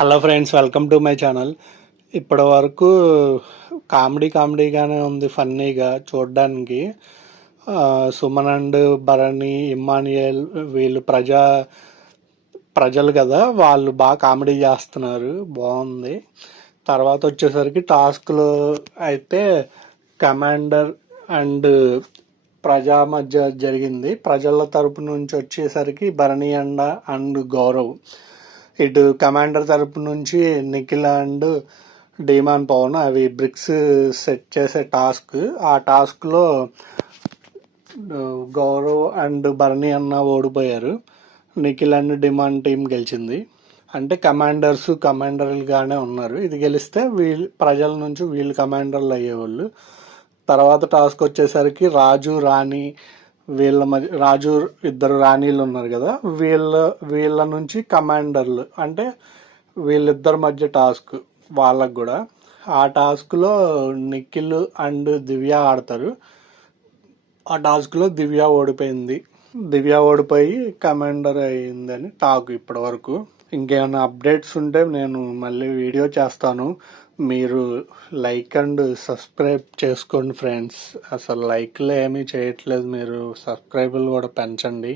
Hello friends, welcome to my channel. ఇప్పటి వరకు కామెడీగానే ఉంది, ఫన్నీగా చూడడానికి. సుమన్ అండ్ భరణి, ఇమ్మాన్యుయల్ వీళ్ళు ప్రజలు కదా, వాళ్ళు బాగా కామెడీ చేస్తున్నారు, బాగుంది. తర్వాత వచ్చేసరికి టాస్క్లు అయితే కమాండర్ అండ్ ప్రజా మధ్య జరిగింది. ప్రజల తరపు నుంచి వచ్చేసరికి భరణి అండ్ గౌరవ్. ఇటు కమాండర్ తరపు నుంచి నిఖిల్ అండ్ డీమాన్ పవన్ అవి బ్రిక్స్ సెట్ చేసే టాస్క్. ఆ టాస్క్లో గౌరవ్ అండ్ భరణి అన్న ఓడిపోయారు. నిఖిల్ అండ్ డిమాన్ టీం గెలిచింది. అంటే కమాండర్లుగానే ఉన్నారు. ఇది గెలిస్తే వీళ్ళు ప్రజల నుంచి వీళ్ళు కమాండర్లు అయ్యేవాళ్ళు. తర్వాత టాస్క్ వచ్చేసరికి రాజు రాణి వీళ్ళ మధ్య, రాజు ఇద్దరు రాణీలు ఉన్నారు కదా, వీళ్ళ నుంచి కమాండర్లు, అంటే వీళ్ళిద్దరి మధ్య టాస్క్ వాళ్ళకు కూడా. ఆ టాస్క్లో నిఖిల్ అండ్ దివ్య ఆడతారు. ఆ టాస్క్లో దివ్య ఓడిపోయి కమాండర్ అయిందని టాక్ ఇప్పటి వరకు. ఇంకేమైనా అప్డేట్స్ ఉంటే నేను మళ్ళీ వీడియో చేస్తాను. మీరు లైక్ అండ్ సబ్స్క్రైబ్ చేసుకోండి ఫ్రెండ్స్. అసలు లైక్లు ఏమీ చేయట్లేదు, మీరు సబ్స్క్రైబులు కూడా పెంచండి.